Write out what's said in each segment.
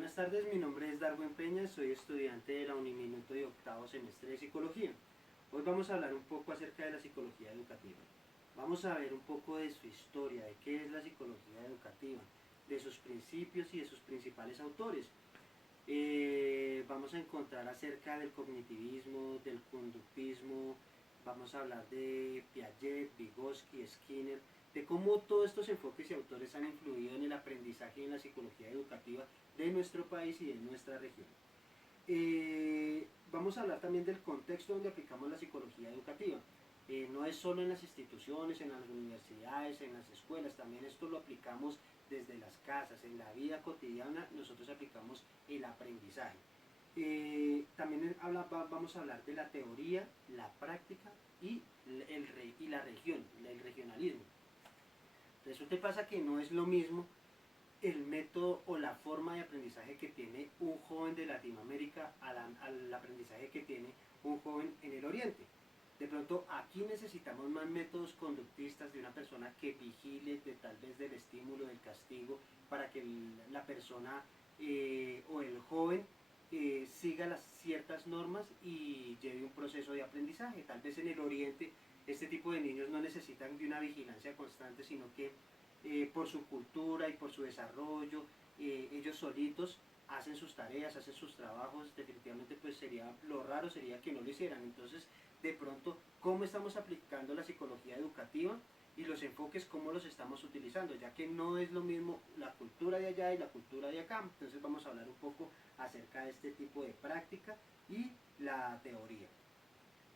Buenas tardes, mi nombre es Darwin Peña, soy estudiante de la Uniminuto de octavo semestre de Psicología. Hoy vamos a hablar un poco acerca de la psicología educativa. Vamos a ver un poco de su historia, de qué es la psicología educativa, de sus principios y de sus principales autores. Vamos a encontrar acerca del cognitivismo, del conductismo, vamos a hablar de Piaget, Vygotsky, Skinner, de cómo todos estos enfoques y autores han influido en el aprendizaje y en la psicología educativa de nuestro país y de nuestra región. Vamos a hablar también del contexto donde aplicamos la psicología educativa. No es solo en las instituciones, en las universidades, en las escuelas, también esto lo aplicamos desde las casas, en la vida cotidiana nosotros aplicamos el aprendizaje. También vamos a hablar de la teoría, la práctica y la región, el regionalismo. Resulta y pasa que no es lo mismo el método o la forma de aprendizaje que tiene un joven de Latinoamérica al aprendizaje que tiene un joven en el Oriente. De pronto aquí necesitamos más métodos conductistas de una persona que vigile tal vez del estímulo, del castigo, para que la persona o el joven siga las ciertas normas y lleve un proceso de aprendizaje. Tal vez en el Oriente este tipo de niños no necesitan de una vigilancia constante, sino que por su cultura y por su desarrollo, ellos solitos hacen sus tareas, hacen sus trabajos. Definitivamente pues lo raro sería que no lo hicieran. Entonces, de pronto, ¿cómo estamos aplicando la psicología educativa y los enfoques, cómo los estamos utilizando? Ya que no es lo mismo la cultura de allá y la cultura de acá. Entonces vamos a hablar un poco acerca de este tipo de práctica y la teoría.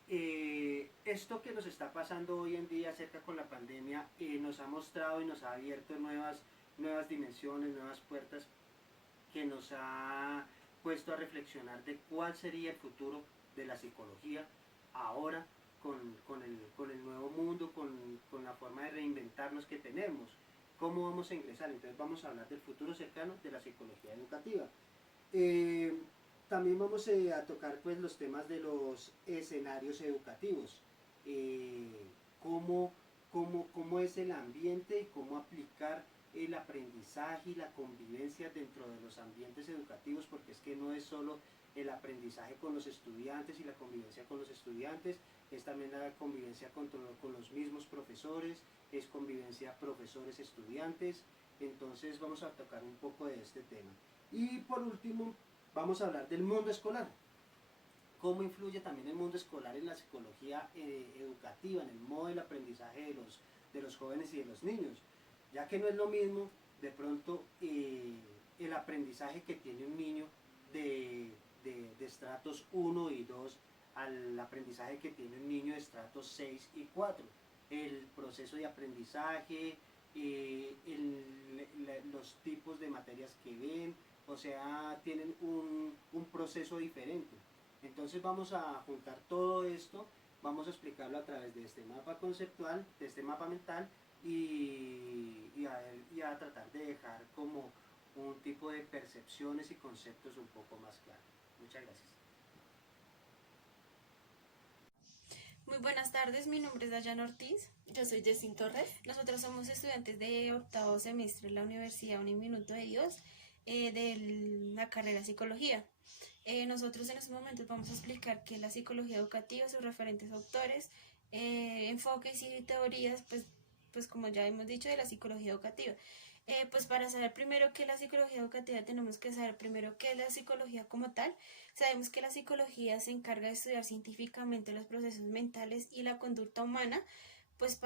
Esto que nos está pasando hoy en día acerca con la pandemia nos ha mostrado y nos ha abierto nuevas dimensiones, nuevas puertas, que nos ha puesto a reflexionar de cuál sería el futuro de la psicología ahora con el nuevo mundo, con la forma de reinventarnos que tenemos. ¿Cómo vamos a ingresar? Entonces vamos a hablar del futuro cercano de la psicología educativa. Eh, También vamos a tocar pues los temas de los escenarios educativos, eh, cómo, cómo es el ambiente y cómo aplicar el aprendizaje y la convivencia dentro de los ambientes educativos, porque es que no es solo el aprendizaje con los estudiantes y la convivencia con los estudiantes, es también la convivencia con los mismos profesores, es convivencia profesores-estudiantes. Entonces vamos a tocar un poco de este tema. Y por último, vamos a hablar del mundo escolar. ¿Cómo influye también el mundo escolar en la psicología educativa, en el modo del aprendizaje de los jóvenes y de los niños? Ya que no es lo mismo, de pronto, el aprendizaje que tiene un niño de estratos 1 y 2 al aprendizaje que tiene un niño de estratos 6 y 4. El proceso de aprendizaje, los tipos de materias que ven, o sea, tienen un proceso diferente. Entonces vamos a juntar todo esto, vamos a explicarlo a través de este mapa conceptual, de este mapa mental y a tratar de dejar como un tipo de percepciones y conceptos un poco más claros. Muchas gracias. Muy buenas tardes, mi nombre es Dayana Ortiz. Yo soy Jessin Torres. Nosotros somos estudiantes de octavo semestre en la Universidad Uniminuto de Dios, de la carrera Psicología. Nosotros en estos momentos vamos a explicar qué es la psicología educativa, sus referentes autores, enfoques y teorías, pues como ya hemos dicho, de la psicología educativa. Pues para saber primero qué es la psicología educativa tenemos que saber primero qué es la psicología como tal. Sabemos que la psicología se encarga de estudiar científicamente los procesos mentales y la conducta humana, pues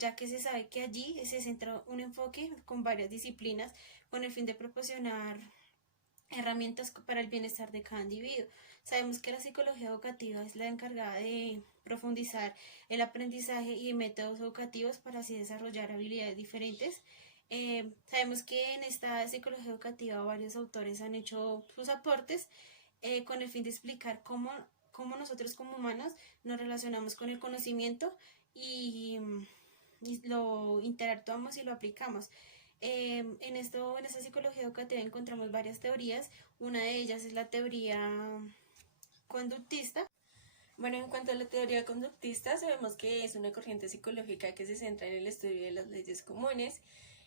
ya que se sabe que allí se centra un enfoque con varias disciplinas con el fin de proporcionar herramientas para el bienestar de cada individuo. Sabemos que la psicología educativa es la encargada de profundizar el aprendizaje y métodos educativos para así desarrollar habilidades diferentes. Sabemos que en esta psicología educativa varios autores han hecho sus aportes con el fin de explicar cómo nosotros como humanos nos relacionamos con el conocimiento y lo interactuamos y lo aplicamos. En esta psicología educativa encontramos varias teorías. Una de ellas es la teoría conductista. Bueno, en cuanto a la teoría conductista, sabemos que es una corriente psicológica que se centra en el estudio de las leyes comunes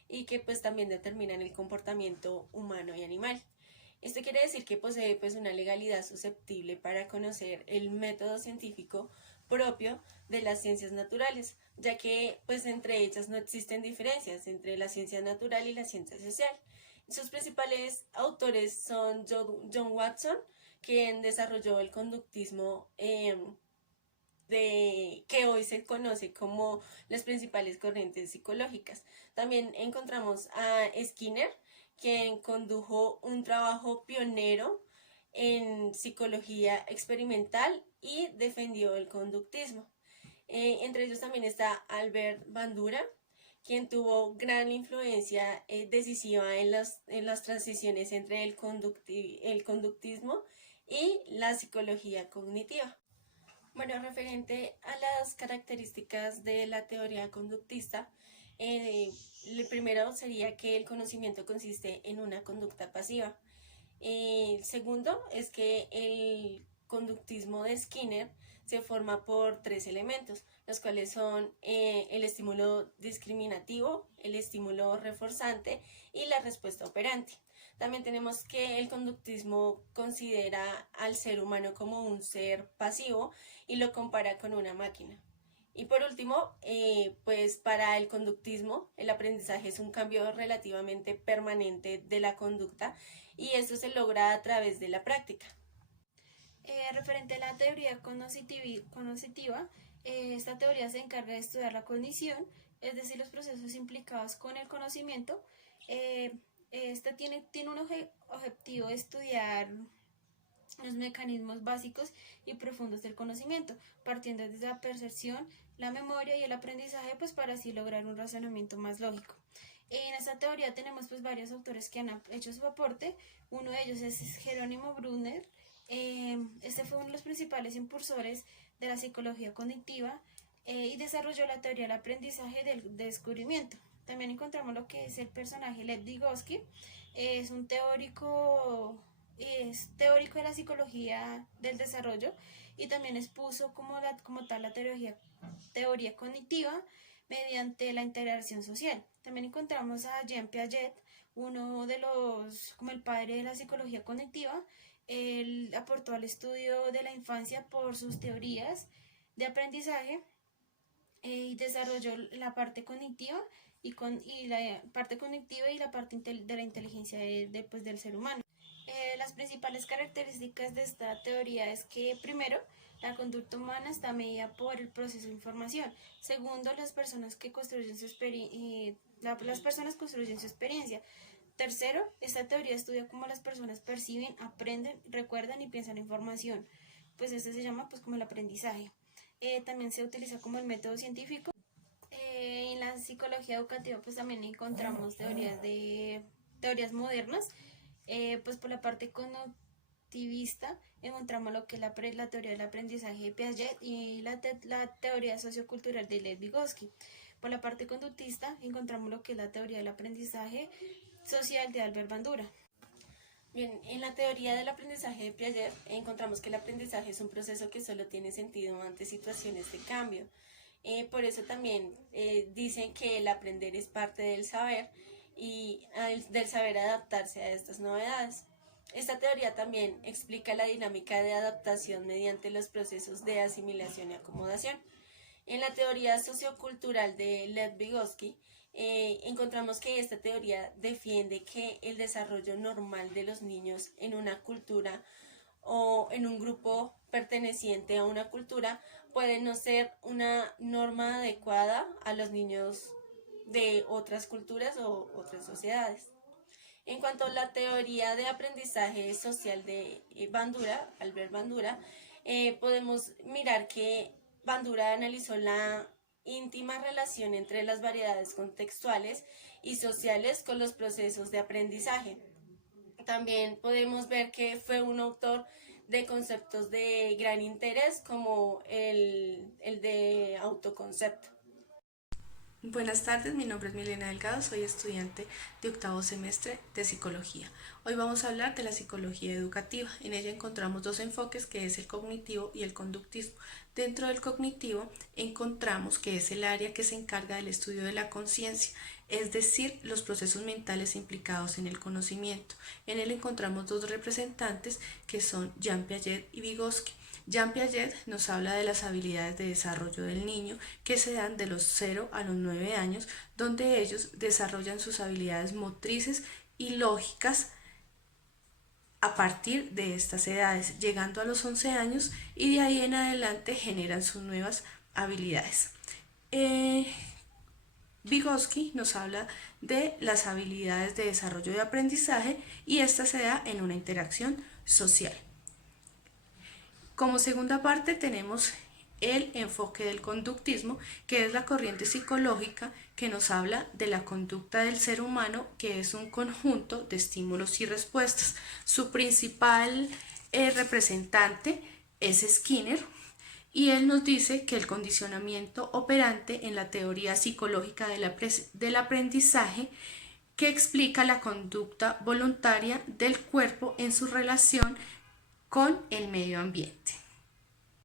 y que pues también determinan el comportamiento humano y animal. Esto quiere decir que posee pues una legalidad susceptible para conocer el método científico propio de las ciencias naturales, ya que pues entre ellas no existen diferencias entre la ciencia natural y la ciencia social. Sus principales autores son John Watson, quien desarrolló el conductismo que hoy se conoce como las principales corrientes psicológicas. También encontramos a Skinner, quien condujo un trabajo pionero en psicología experimental y defendió el conductismo. Entre ellos también está Albert Bandura, quien tuvo gran influencia decisiva en las transiciones entre el conductismo y la psicología cognitiva. Bueno, referente a las características de la teoría conductista, el primero sería que el conocimiento consiste en una conducta pasiva. El segundo es que el conductismo de Skinner se forma por tres elementos, los cuales son el estímulo discriminativo, el estímulo reforzante y la respuesta operante. También tenemos que el conductismo considera al ser humano como un ser pasivo y lo compara con una máquina. Y por último, pues para el conductismo, el aprendizaje es un cambio relativamente permanente de la conducta y esto se logra a través de la práctica. Referente a la teoría cognitiva, esta teoría se encarga de estudiar la cognición, es decir, los procesos implicados con el conocimiento. Esta tiene un objetivo de estudiar los mecanismos básicos y profundos del conocimiento, partiendo desde la percepción, la memoria y el aprendizaje, pues para así lograr un razonamiento más lógico. En esta teoría tenemos pues varios autores que han hecho su aporte. Uno de ellos es Jerónimo Brunner. Este fue uno de los principales impulsores de la psicología cognitiva y desarrolló la teoría del aprendizaje del descubrimiento. También encontramos lo que es el personaje Lev Vygotsky. Es teórico de la psicología del desarrollo y también expuso como tal la teoría cognitiva mediante la integración social. También encontramos a Jean Piaget, uno de como el padre de la psicología cognitiva. Él aportó al estudio de la infancia por sus teorías de aprendizaje y desarrolló la parte cognitiva y la parte de la inteligencia del ser humano. Las principales características de esta teoría es que, primero, la conducta humana está medida por el proceso de información. Segundo, las personas construyen su experiencia. Tercero, esta teoría estudia cómo las personas perciben, aprenden, recuerdan y piensan información. Pues este se llama pues como el aprendizaje. También se utiliza como el método científico. En la psicología educativa pues también encontramos teorías modernas. Pues por la parte cognitivista encontramos lo que es la teoría del aprendizaje de Piaget y la teoría sociocultural de Lev Vygotsky. Por la parte conductista encontramos lo que es la teoría del aprendizaje social de Albert Bandura. Bien, en la teoría del aprendizaje de Piaget encontramos que el aprendizaje es un proceso que solo tiene sentido ante situaciones de cambio. Por eso también dicen que el aprender es parte del saber y del saber adaptarse a estas novedades. Esta teoría también explica la dinámica de adaptación mediante los procesos de asimilación y acomodación. En la teoría sociocultural de Lev Vygotsky encontramos que esta teoría defiende que el desarrollo normal de los niños en una cultura o en un grupo perteneciente a una cultura puede no ser una norma adecuada a los niños de otras culturas o otras sociedades. En cuanto a la teoría de aprendizaje social de Albert Bandura, podemos mirar que Bandura analizó la íntima relación entre las variedades contextuales y sociales con los procesos de aprendizaje. También podemos ver que fue un autor de conceptos de gran interés como el de autoconcepto. Buenas tardes, mi nombre es Milena Delgado, soy estudiante de octavo semestre de psicología. Hoy vamos a hablar de la psicología educativa. En ella encontramos dos enfoques, que es el cognitivo y el conductismo. Dentro del cognitivo encontramos que es el área que se encarga del estudio de la conciencia, es decir, los procesos mentales implicados en el conocimiento. En él encontramos dos representantes que son Jean Piaget y Vygotsky. Jean Piaget nos habla de las habilidades de desarrollo del niño que se dan de los 0 a los 9 años, donde ellos desarrollan sus habilidades motrices y lógicas a partir de estas edades, llegando a los 11 años, y de ahí en adelante generan sus nuevas habilidades. Vygotsky nos habla de las habilidades de desarrollo de aprendizaje, y esta se da en una interacción social. Como segunda parte tenemos el enfoque del conductismo, que es la corriente psicológica que nos habla de la conducta del ser humano, que es un conjunto de estímulos y respuestas. Su principal representante es Skinner, y él nos dice que el condicionamiento operante en la teoría psicológica del aprendizaje, que explica la conducta voluntaria del cuerpo en su relación con el medio ambiente.